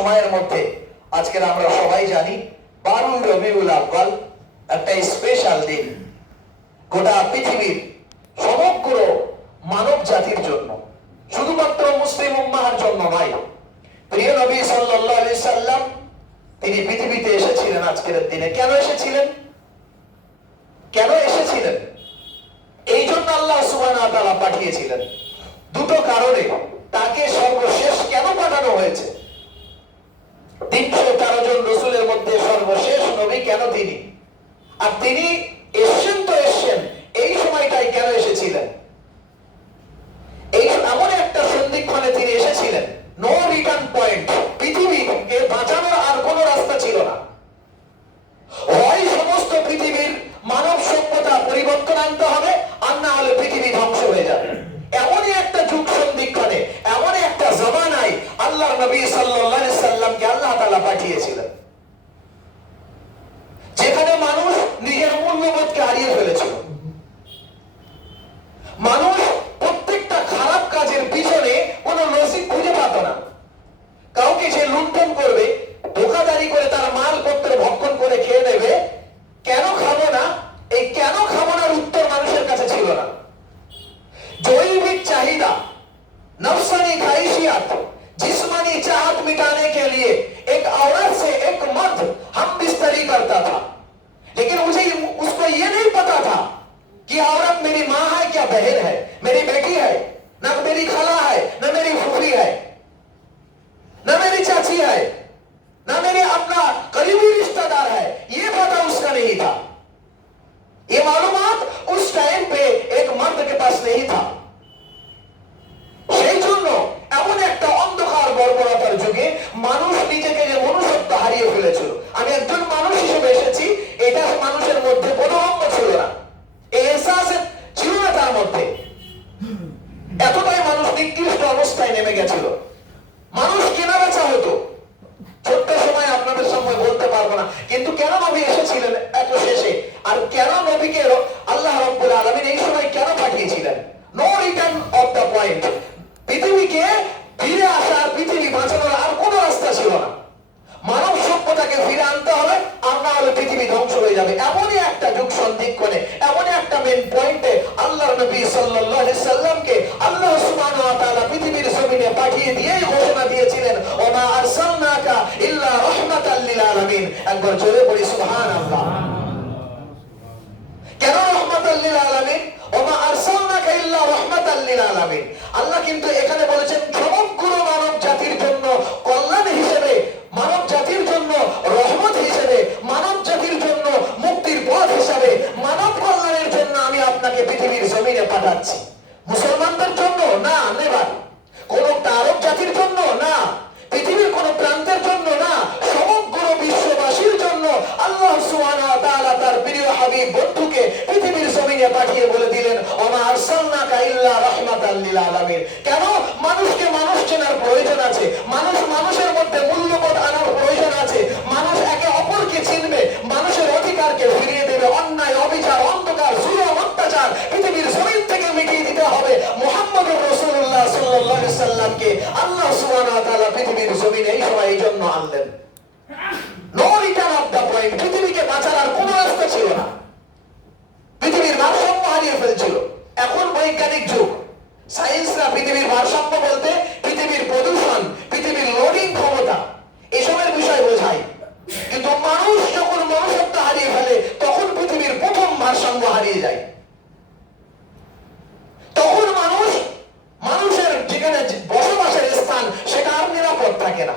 সময়ের মধ্যে আজকের আমরা সবাই জানি 12 রবিউল আউয়াল একটা স্পেশাল দিন গোটা পৃথিবীর সমগ্র মানব জাতির জন্য, শুধুমাত্র মুসলিম উম্মাহর জন্য নয়। প্রিয় নবী সাল্লাল্লাহু আলাইহি সাল্লাম তিনি পৃথিবীতে এসেছিলেন আজকের দিনে। কেন এসেছিলেন? এই জন্য আল্লাহ সুবহানাহু ওয়া তাআলা পাঠিয়েছিলেন। দুটো কারণে তাকে সর্বশেষ কেন পাঠানো হয়েছে? 313 জন রাসূলের মধ্যে সর্বশেষ নবী কেন তিনি? আর তিনি এসেছেন এই সময়টাই কেন এসেছিলেন? এই এমন একটা সন্ধিক্ষণে তিনি এসেছিলেন, নো রিটার্ন পয়েন্ট। পৃথিবীকে বাঁচানোর আর কোনো রাস্তা ছিল না। হয় সমস্ত পৃথিবীর মানব সভ্যতা পরিবর্তন আনতে হবে, আর না হলে পৃথিবী ধ্বংস হয়ে যাবে। এমনই একটা যুগ সন্ধিক্ষণে, এমনই একটা জামানায় আল্লাহর নবী সাল্লাল্লাহু আলাইহি সাল্লামকে আল্লাহ তাআলা পাঠিয়েছিলেন, যেখানে মানুষ নিজের মূল্যবোধকে হারিয়ে ফেলেছিল। মানুষ প্রত্যেকটা খারাপ কাজের পিছনে কোনো লজিক খুঁজে পেত না। কাউকে সে লুণ্ঠন করবে, ধোঁকাদারি করে তার মালপত্র ভক্ষণ করে খেয়ে নেবে। কেন খাবো না, এই কেন খাবো না উত্তর মানুষের কাছে ছিল না। जैविक चाहिदा, नफ्सानी ख्वाहिशियत, जिस्मानी चाहत मिटाने के लिए एक औरत से एक मर्द हम बिस्तरी करता था, लेकिन मुझे उसको ये नहीं पता था कि औरत मेरी माँ है क्या बहन है, मेरी बेटी है, ना मेरी खाला है, ना मेरी फूफी है, ना मेरी चाची है, ना मेरे अपना करीबी रिश्तेदार है। ये पता उसका नहीं था। ये मालूमात उस टाइम पे एक मर्द के पास नहीं था। সেই জন্য এমন একটা অন্ধকার বর্বরতার যুগে মানুষ নিজেকে যে মনুষ্যত্ব হারিয়ে ফেলেছিল। আমি একজন মানুষ হিসেবে এসেছি, এটা মানুষের মধ্যে বোধগম্য ছিল না, এই এহসাস ছিল না তার মধ্যে। এতটাই মানুষ নিকৃষ্ট অবস্থায় নেমে গেছিল। মানুষ কেনা বেচা হতো। ছোট্ট সময় আপনাদের সামনে বলতে পারবো না, কিন্তু কেন নবী এসেছিলেন এত শেষে, আর কেন নবীকে আল্লাহ রাব্বুল আলামিন এই সময় কেন পাঠিয়েছিলেন? No return of the point. পৃথিবীকে ফিরে আসার, পৃথিবী বাঁচানোর আর কোনো রাস্তা ছিল না। মানব সভ্যতাকে ফিরে আনতে হবে, আর না হলে পৃথিবী ধ্বংস হয়ে যাবে। এমনই একটা যুগ সন্ধিক্ষণে, এমনই একটা মেন পয়েন্টে আল্লাহর নবী সাল্লাল্লাহু আলাইহি সাল্লামকে আল্লাহ সুবহানাহু ওয়া তাআলা পৃথিবীর জমিনে পাঠিয়ে দিয়েই ঘোষণা দিয়েছিলেন, ওমা আরসালনাকা ইল্লা রাহমাতাল লিল আলামিন। একবার জোরে বলি সুবহানাল্লাহ। কেন রাহমাতাল লিল আলামিন? ওমা আরসালনাকা ইল্লা রাহমাতাল লিল আলামিন। আল্লাহ কিন্তু এখানে বলেছেন সমগ্র মানব জাতির জন্য কল্যাণ হিসেবে, মানব জাতির জন্য রহমত হিসেবে, মানব জাতির জন্য মুক্তির পথ হিসেবে, মানব কল্যাণের জন্য আমি আপনাকে পৃথিবীর জমিনে পাঠাচ্ছি। মুসলমানদের জন্য না, নেবার কোন আরব জাতির জন্য না, পৃথিবীর কোন প্রান্তের জন্য না, সমগ্র বিশ্ববাসীর জন্য আল্লাহ সুবহানাহু ওয়া তাআলা তার প্রিয় হাবিব বন্ধুকে পৃথিবীর জমিনে পাঠিয়ে বলে দিলেন, ওমা আরসালনাকা ইল্লা রাহমাতাল লিল আলামিন। কেন? মানুষকে মানুষ চেনার প্রয়োজন আছে, মানুষ মানুষের মধ্যে মূল্যবোধ আনার প্রয়োজন আছে, মানুষ একে অপরকে চিনবে, মানুষের অধিকারকে ফিরিয়ে দেবে। অন্যায়, অবিচার, অন্ধকার, জুলুম, অত্যাচার পৃথিবীর জমিন থেকে মিটিয়ে দিতে হবে। মুহাম্মদুর রাসূলুল্লাহ সাল্লাল্লাহু আলাইহি সাল্লামকে আল্লাহ সুবহানাহু ওয়া তাআলা পৃথিবীর জমিনে এই সময় এই জন্য আনলেন। No return of the point. পৃথিবীকে বাঁচার আর কোনো রাস্তা ছিল না। পৃথিবীর ভারসাম্য হারিয়ে ফেলছিল। এখন বৈজ্ঞানিক যুগ, সায়েন্সরা পৃথিবীর ভারসাম্য বলতে পৃথিবীর প্রদূষণ, পৃথিবীর লোডিং ক্ষমতা, এসবের বিষয় বোঝায়। কিন্তু মানুষ যখন মনুষ্যত্ব হারিয়ে ফেলে, তখন পৃথিবীর প্রথম ভারসাম্য হারিয়ে যায়। তখন মানুষের যেখানে বসবাসের স্থান, সেটা আর নিরাপদ থাকে না,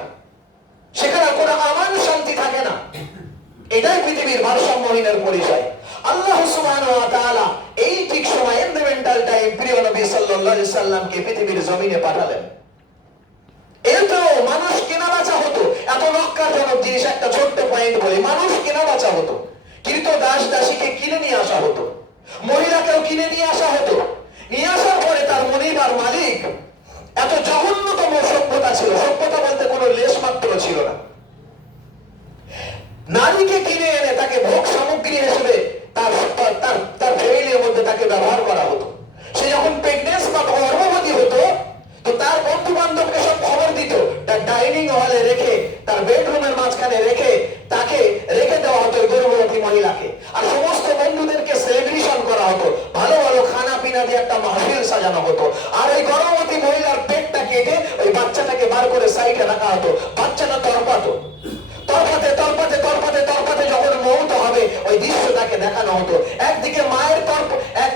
সেখানে কোনো আমান শান্তি থাকে না। এটাই পৃথিবীর ভারসাম্যহীনের পরিচয়। আল্লাহ সুবহানাহু ওয়া তাআলা এই ঠিক সময় এন্ডামেন্টাল টাইম প্রিয় নবী সাল্লাল্লাহু আলাইহি সাল্লামকে পৃথিবীর জমিনে পাঠালেন। এতো মানুষ কেনা বেচা হতো। এত লক্ষ্যজনক জিনিস, একটা ছোট্ট পয়েন্ট বলি, মানুষ কেনা বেচা হতো। কিন্তু দাস দাসীকে কিনে নিয়ে আসা হতো, মহিলাকেও কিনে নিয়ে আসা হতো। নিয়ে আসার পরে তার মনিব আর মালিক, এত জঘন্যতম সভ্যতা ছিল। সভ্যতা বলতে কোনো লেশ মাত্র ছিল না। নারীকে কিনে এনে তাকে ভোগ সামগ্রী হিসেবে তার ফ্যামিলির মধ্যে তাকে ব্যবহার করা হতো। সে যখন প্রেগনেন্স বা গর্ভবতী হতো, তো তার বন্ধু বান্ধবকে সব খবর দিত, তার ডাইনিং হলে রেখে সেখানে রেখে তাকে রেখে দেওয়া হতো গর্ভবতী মহিলাকে, আর সমস্ত বন্ধুদেরকে সেলিব্রেশন করা হতো, ভালো ভালো খানা পিনা দিয়ে একটা মাহফিল সাজানো হতো। আর ওই গর্ভবতী মহিলার পেটটা কেটে ওই বাচ্চাটাকে বার করে সাইডে রাখা হতো। বাচ্চাটা তরপাতো, তরপাতে তরপাতে তরপাতে তরপাতে যখন মৌত হবে ওই দৃশ্যটাকে দেখানো হতো। একদিকে মায়ের তরফ,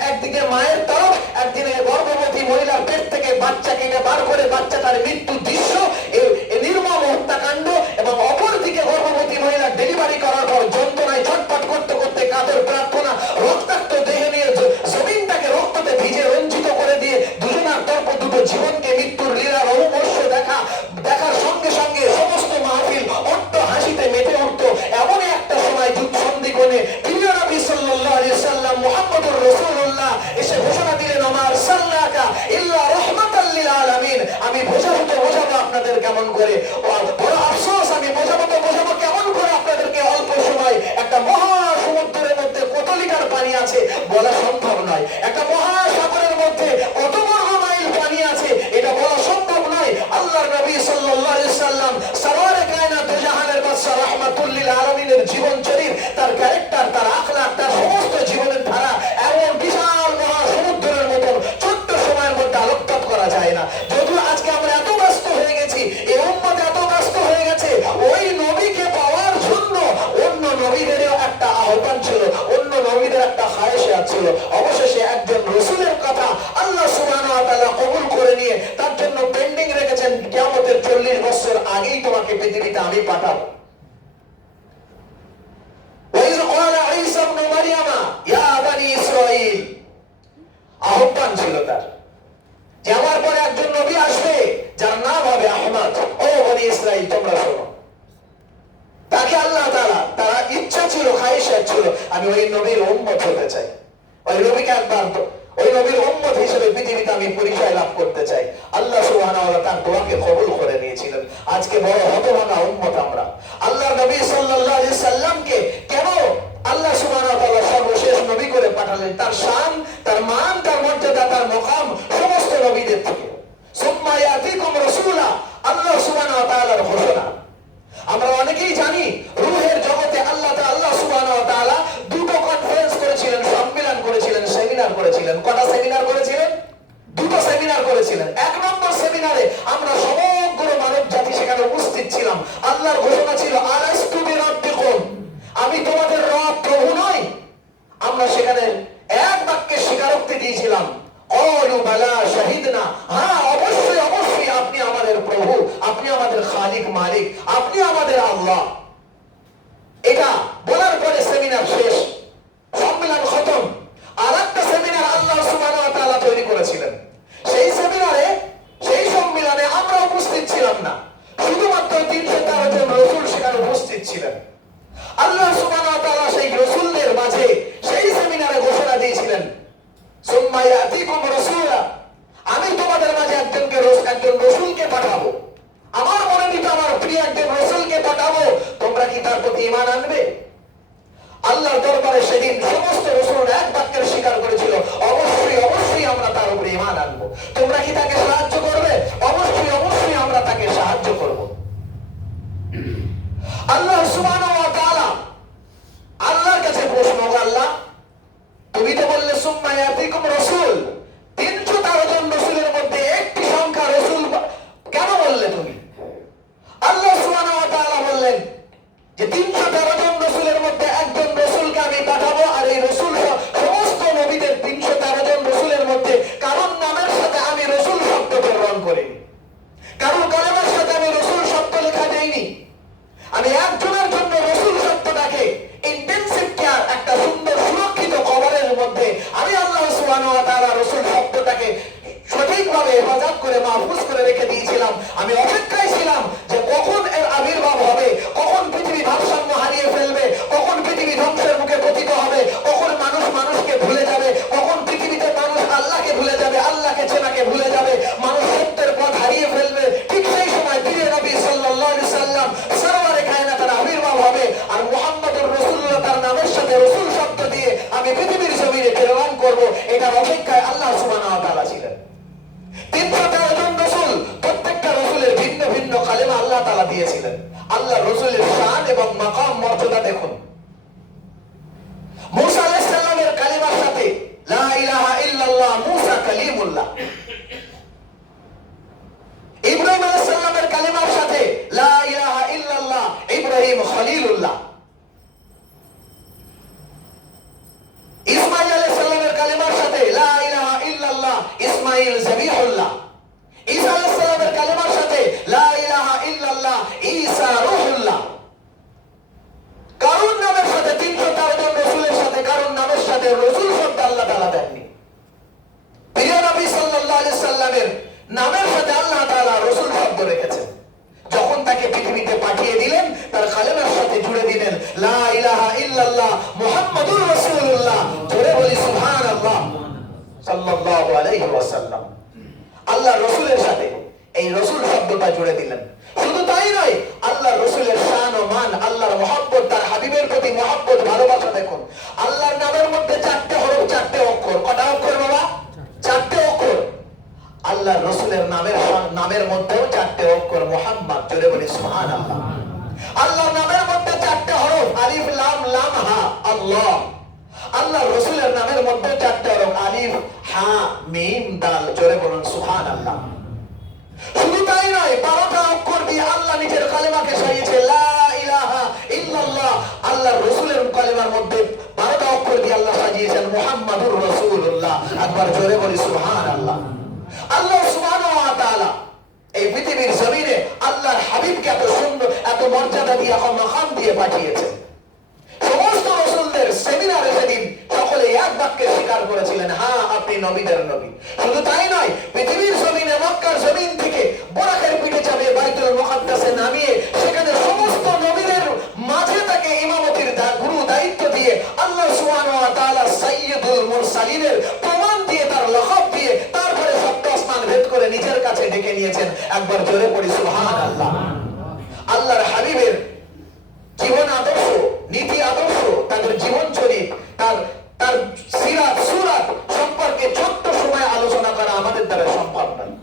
একদিকে মায়ের তরফ, একদিকে গর্ভবতী মহিলার পেট থেকে বাচ্চা কেটে বার করে বাচ্চাটার মৃত্যুর দৃশ্য, নির্মম হত্যাকাণ্ড। এবং অপরদিকে গর্ভবতী মহিলা ডেলিভারি করার পর যন্ত্রণায় ছটফট করতে করতে কাতর প্রার্থনা, রক্তাক্ত দেহে নিয়ে জমিনটাকে রক্ততে ভিজে রঞ্জিত করে দিয়ে দুজনার তর্ক দুটো জীবনকে মৃত্যুর লীলা রহস্য দেখার সঙ্গে সঙ্গে সমস্ত মাহফিল অট্ট হাসিতে মেতে উঠত। এমনই একটা সময় যুগ সন্ধিক্ষণে প্রিয় নবী সাল্লাল্লাহু আলাইহি সাল্লাম মুহাম্মদুর রাসূলুল্লাহ এসে ঘোষণা দিলেন, ওমা আরসালনাকা ইল্লা রাহমাতাল লিল আলামিন। আমি বোঝাবো আপনাদের কেমন করে, বড় আফসোস, আমি বোঝাবো কেমন করে আপনাদেরকে। অল্প সময় একটা মহাসমুদ্রের মধ্যে কত লিটার পানি আছে বলা সম্ভব নয়, একটা মহাসাগরের মধ্যে কত বর্গ মাইল পানি আছে এটা বলা সম্ভব নয়। আল্লাহর নবী সাল্লাল্লাহু আলাইহি সাল্লাম সরওয়ারে কায়নাত দুজাহানের বাদশা রাহমাতুল লিল আলামিনের জীবন চরিত্র, তার ক্যারেক্টার, তার আখলাক, তার সমস্ত জীবনের ধারা এমন বিশাল মহাসমুদ্রের মতো ছোট্ট সময়ের মধ্যে আলোকপাত করা যায় না। যদিও আজকে আমরা এত ব্যস্ত হয়ে গেছি, এই উম্মত এত ব্যস্ত হয়ে গেছে, ওই নবীকে পাওয়ার জন্য অন্য নবীদেরও একটা আহ্বান ছিল, অন্য নবীদের একটা খায়েশ ছিল। অবশেষে একজন রাসূলের কথা আল্লাহ সুবহানাহু ওয়া তাআলা কবুল করে নিয়ে তার জন্য পেন্ডিং রেখেছেন, কিয়ামতের 40 বছর আগেই তোমাকে পৃথিবীতে আমি পাঠাবো। ওয়াইজ ক্বালা ঈসা ইবনে মারইয়ামা ইয়া বানি ইসরাঈল, আহ্বান ছিল তার যে আমার পরে একজন নবী আসবে যার নাম হবে আহমদ। ও বনি ইসরাঈল তোমরা শোনো। তাকে আল্লাহ তাআলা, তারা ইচ্ছা ছিল, খায়েশ ছিল, আমি ওই নবীর উম্মত হতে চাই, ওই নবীকে একবার ওই নবীর উম্মত হিসেবে পৃথিবীতে আমি পরিচয় লাভ করতে চাই। আল্লাহ সুবহানাহু ওয়া তাআলা তার দোয়াকে কবুল করে নিয়েছিলেন। আজকে বড় হতভাগা উম্মত আমরা। আল্লাহর নবী সাল্লাল্লাহু আলাইহি সাল্লামকে কেন আল্লাহ সুবহানাহু ওয়া তাআলা সর্বশেষ নবী করে পাঠালেন? তার শান, তার মান, তার মর্যাদা, তার মাকাম সমস্ত নবীদের থেকে। সুম্মা ইয়াতিকুম রাসূলা, আল্লাহ সুবহানাহু ওয়া তাআলার ঘোষণা। আমরা অনেকেই জানি রূহের জগতে আল্লাহ সুবহানাহু ওয়া তাআলা দুটো কনফারেন্স করেছিলেন, সম্মেলন করেছিলেন, সেমিনার করেছিলেন। কটা সেমিনার করেছিলেন? দুটো সেমিনার করেছিলেন। এক নম্বর সেমিনারে আমরা সমগ্র মানব জাতি সেখানে উপস্থিত ছিলাম। আল্লাহর ঘোষণা ছিল, আলাস্তু বিরাব্বিকুম, আমি তোমাদের রব প্রভু নই? আমরা সেখানে এক বাক্যে স্বীকারোক্তি দিয়েছিলাম, ক্বালু বালা শাহিদনা, হ্যাঁ অবশ্যই অবশ্যই আপনি আমাদের প্রভু, আপনি আমাদের খালিক মালিক, আপনি আমাদের আল্লাহ। এটা বলার পরে সেমিনার শেষ, সম্মেলন খতম। আর একটা সেমিনার আল্লাহ সুবহানাহু ওয়া তাআলা তৈরি করেছিলেন। সেই সেমিনারে, সেই সম্মেলনে আমরা উপস্থিত ছিলাম না, শুধুমাত্র 313 জন রাসূল সেখানে উপস্থিত ছিলেন। আল্লাহ সুবহানাহু ওয়া তাআলা সেই রাসূলদের মাঝে সেই সেমিনারে ঘোষণা দিয়েছিলেন, সুম্মা ইয়াতিকুম রাসূলা, আমি তোমাদের মাঝে একজন রাসূলকে পাঠাবো, আমার মনে দিত আমার প্রিয় একজন রাসূলকে পাঠাবো, তোমরা কি তার প্রতি ঈমান আনবে? আল্লাহর দরবারে সেদিন সমস্ত রাসূল এক বাক্যের স্বীকার করেছিল, অবশ্যই অবশ্যই আমরা তার উপরে ঈমান আনবো। তোমরা কি তাকে সাহায্য করবে? অবশ্যই অবশ্যই আমরা তাকে সাহায্য করব। আল্লাহ সুবহানাহু ওয়া তাআলা আল্লাহর কাছে প্রশ্ন, আল্লাহ তুমি তো বললে সুম্মা ইয়াতিকুম রাসূল, 313 জন রাসূলের মধ্যে একটি সংখ্যা রাসূল কেন বললে তুমি? আল্লাহ সুবহানাহু ওয়া তাআলা বললেন যে 313 জন রাসূলের মধ্যে একজন রাসূলকে আমি পাঠাবো, আর এই রাসূল সমস্ত নবীদের 313 জন রাসূলের মধ্যে কারণ নামের সাথে আমি রাসূল শব্দ ব্যবহার করিনি, কারণ কলেমার সাথে আমি রাসূল শব্দ লেখা দেইনি। আমি একজনের জন্য রাসূল শব্দটাকে ইন্টেনসিভ কেয়ার, একটা সুন্দর সুরক্ষিত কবরের মধ্যে আমি আল্লাহ সুবহানাহু ওয়া তাআলা রাসূল শব্দটাকে সঠিকভাবে হেফাজত করে মাহফুজ করে রেখে দিয়েছিলাম। আমি অপেক্ষায় ছিলাম যে কখন এর আবির্ভাব হবে, কখন পৃথিবী ভারসাম্য আল্লাহ রসুলের শান এবং মাকাম মর্যাদা দেখুন। মুসা আলাইহিস সালামের কালিমার সাথে লা ইলাহা ইল্লাল্লাহ মুসা কালিমুল্লাহ। ইব্রাহিম আলাইহিস সালামের কালিমার সাথে লা ইলাহা ইল্লাল্লাহ ইব্রাহিম খলিলুল্লাহ। ইসমাঈল আলাইহিস সালামের কালিমার সাথে লা ইলাহা ইল্লাল্লাহ ইসমাঈল যাবিহুল্লাহ। ঈসা আলাইহিস সালামের কালিমার সাথে লা ইলাহা ইল্লাল্লাহ ঈসা রূহুল্লাহ। কারণ নামের সাথে 313 জন রাসূলের সাথে কারণ নামের সাথে রাসূল শব্দ আল্লাহ তাআলা দেননি। প্রিয় নবী সাল্লাল্লাহু আলাইহি সাল্লামের নামের সাথে আল্লাহ তাআলা রাসূল শব্দ রেখেছেন। যখন তাকে পৃথিবীতে পাঠিয়ে দিলেন তার কালেমার সাথে জুড়ে দিলেন লা ইলাহা ইল্লাল্লাহ মুহাম্মাদুর রাসূলুল্লাহ। জোরে বলি সুবহানাল্লাহ সাল্লাল্লাহু আলাইহি ওয়াসাল্লাম। আল্লাহ রাসূলের সাথে এই রাসূল শব্দটা জুড়ে দিলেন। শুধু তাই নয়, আল্লাহ রাসূলের শান ও মান, আল্লাহর মহব্বত, তার হাবিবের প্রতি মহব্বত, ভালোবাসা দেখুন। আল্লাহর নামের মধ্যে 4টে হরফ, 4টে অক্ষর। কটা অক্ষর বাবা? 4টে অক্ষর। আল্লাহ রাসূলের নামের মধ্যেও 4টে অক্ষর মুহাম্মদ। জোরে বলি সুবহানাল্লাহ। আল্লাহর নামের মধ্যে 4টে হরফ আলিফ লাম লাম হা আল্লাহ। আল্লাহ রাসূলের নামের মধ্যে 4টে হরফ আলিফ হা মিম দাল। জোরে বলুন সুবহানাল্লাহ। শুধু তাই নয়, 12টা অক্ষর দিয়ে আল্লাহ নিজের কালেমাকে সাজিয়েছে লা ইলাহা ইল্লাল্লাহ। আল্লাহ রাসূলের কালেমার মধ্যে 12টা অক্ষর দিয়ে আল্লাহ সাজিয়েছেন মুহাম্মাদুর রাসূলুল্লাহ। একবার জোরে বলি সুবহানাল্লাহ। আল্লাহ সুবহানাহু ওয়া তাআলা এই পৃথিবীর জমিনে আল্লাহর হাবিবকে এত সুন্দর, এত মর্যাদা দিয়ে, মাকাম দিয়ে পাঠিয়েছেন। সমস্ত রাসূলদের সেমিনারে সেদিন সকলে এক বাক্যে স্বীকার করেছিলেন, হ্যাঁ আপনি নবীদের নবী। শুধু তাই নয়, পৃথিবীর জমিনে মক্কার জমিন থেকে বোরাকের পিঠে চাপিয়ে বাইতুল মুকাদ্দাসে নামিয়ে সেখানে সমস্ত নবীদের মাঝে তাকে ইমামতির গুরু দায়িত্ব দিয়ে আল্লাহ সুবহানাহু ওয়া তাআলা সাইয়্যিদুল মুরসালিনের প্রমাণ দিয়ে, তার লকব দিয়ে, তারপরে সপ্ত আসমান ভেদ করে নিজের কাছে ডেকে নিয়েছেন। একবার জোরে পড়ি সুবহানাল্লাহ। আল্লাহর হাবিবের জীবন আদর্শ, নীতি আদর্শ, তাদের জীবন চরিত, তার সিরাত সুরাত সম্পর্কে ছোট্ট সময় আলোচনা করা আমাদের দ্বারা সম্ভব নয়।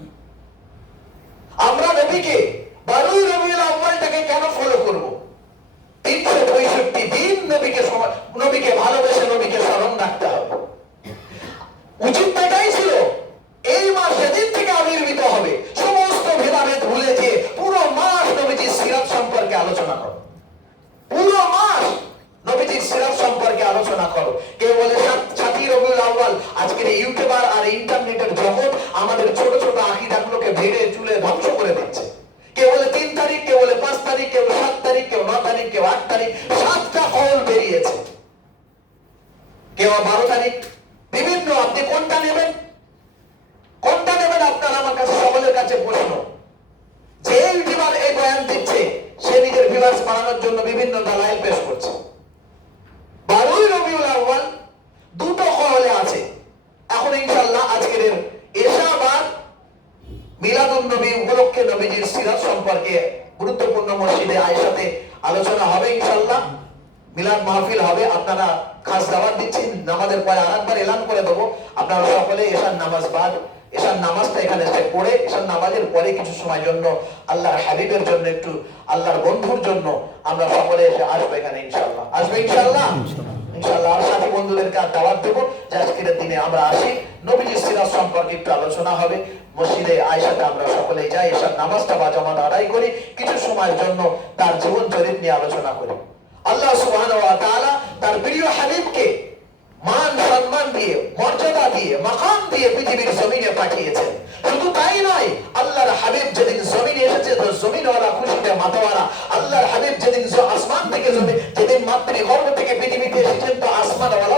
আমরা নবীকে 12 রবিউল আউয়ালটাকে কেন ফলো করব? 365 দিন নবীকে ভালোবেসে নবীকে স্মরণ রাখতে হবে। উচিত এটাই ছিল, এই মাস সেদিন থেকে আবির্ভূত হবে, সমস্ত ভেদাভেদ ভুলে যে পুরো মাস নবীজির সিরাত সম্পর্কে আলোচনা করো। পুরো মাস নবীজির সিরাত সম্পর্কে আলোচনা করো। কেউ বলে 7ই রবিউল আউয়াল। আজকের ইউটিউবার আর ইন্টারনেটের জগৎ আমাদের ছোট ছোট আকীদাগুলোকে ভেড়ে চুলে ধ্বংস করে দিচ্ছে। কেউ বলে 3 তারিখ, কেউ বলে 5 তারিখ, কেউ 7 তারিখ, কেউ 9 তারিখ, কেউ 8 তারিখ। 7টা কল বেরিয়েছে, কেউ 12 তারিখ। বিভিন্ন, আপনি কোনটা নেবেন? কোনটা নেবেন? আপনার আমার কাছে সকলের কাছে প্রশ্ন। যে ইউটিউবার এই বয়ান দিচ্ছে সে নিজের ভিউয়ার্স বাড়ানোর জন্য বিভিন্ন দালাইল পেশ করছে। 12ই রবিউল আউয়াল 2টো কলে আছে। এখন ইনশাআল্লাহ আজকের এশাবাদ মিলাদুন নবী উপলক্ষে নবীজির সিরাত সম্পর্কে গুরুত্বপূর্ণ মসজিদে আয়েশাতে আলোচনা হবে ইনশাআল্লাহ। মিলাদ মাহফিল হবে। আপনারা খাস দাওয়াত দিচ্ছেন। নামাজের পরে আরেকবার এলান করে দেব, আপনারা সকলে এশার নামাজ বাদ, এশার নামাজটা এখানে পড়ে এশার নামাজের পরে কিছু সময় জন্য আল্লাহর হাবিবের জন্য, একটু আল্লাহর বন্ধুর জন্য আমরা সকলে এসে আসবো এখানে ইনশাআল্লাহ। আসবে ইনশাআল্লাহ। ইনশাআল্লাহ আর সাথী বন্ধুদেরকে দাওয়াত দেব যে আজকের দিনে আমরা আসি, নবীজির সিরাত সম্পর্কে একটু আলোচনা হবে। মসজিদে আয়েশাতে আমরা সকলেই যাই, এশার নামাজটা বা জামাত আদায় করি, কিছু সময়ের জন্য তার জীবন চরিত্র নিয়ে আলোচনা করি। আল্লাহ সুবহানাহু ওয়া তাআলা তার প্রিয় হাবিবকে মান সম্মান দিয়ে, মর্যাদা দিয়ে, মাকাম দিয়ে পৃথিবীর জমিনে পাঠিয়েছেন। শুধু তাই নয়, আল্লাহর হাবিব যেদিন জমিনে এসেছে তো জমিনওয়ালা খুশিতে মাতোয়ারা। আল্লাহর হাবিব যেদিন আসমান থেকে যেদিন মাতৃগর্ভ থেকে পৃথিবীতে এসেছেন তো আসমানওয়ালা